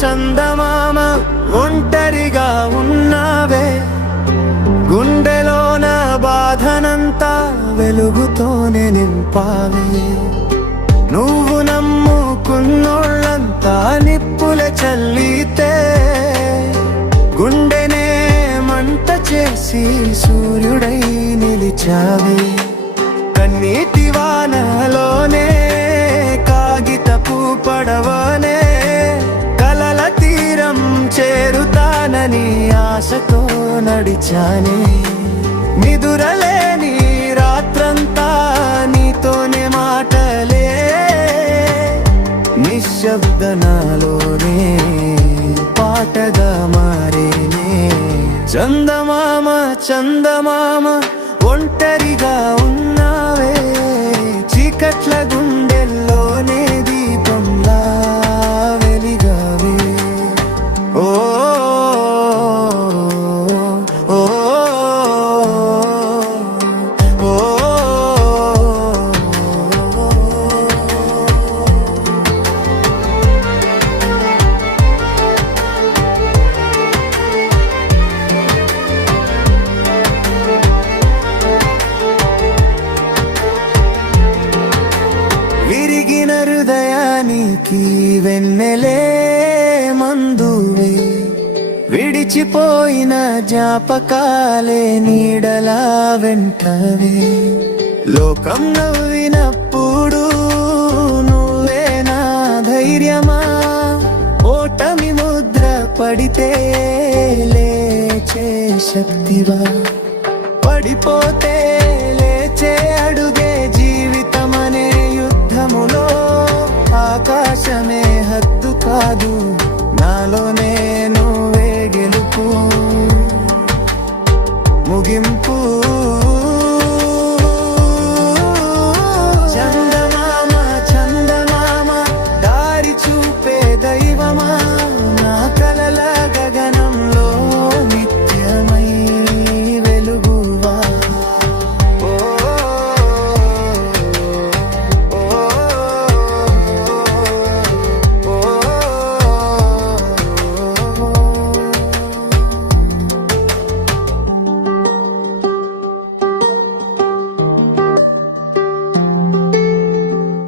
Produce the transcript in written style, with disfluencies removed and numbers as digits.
చందమామ ఒంటరిగా ఉన్నావే, గుండెలోన బాధనంతా వెలుగుతోనే నింపావే. నువ్వు నమ్ముకున్నోళ్ళంతా నిప్పుల చల్లితే, గుండెనే మంట చేసి సూర్యుడై నిలిచావే. కన్నీటి వానలోనే కాగితపు పడవనే, కలల తీరం చేరుతానని ఆశతో నడిచానే. నిదురలేని రాత్రంతా నీతోనే మాటలే, నిశ్శబ్దనాలోనే పాటగా మారేనే. చందమామ చందమామ ఒంటరిగా ఉన్నావే, చీకట్ల గుండెల్లోనే దీపంలా వెలిగావే. ఓ ఓ ఓ విరిగిన హృదయానికి వెన్నెలే మందువే, విడిచిపోయిన జ్ఞాపకాలే నీడలా వెంటవే. లోకం నవ్వినప్పుడు నువ్వే నా ధైర్యమా, ఓటమి ముద్ర పడితే లేచే శక్తివా. పడిపోతే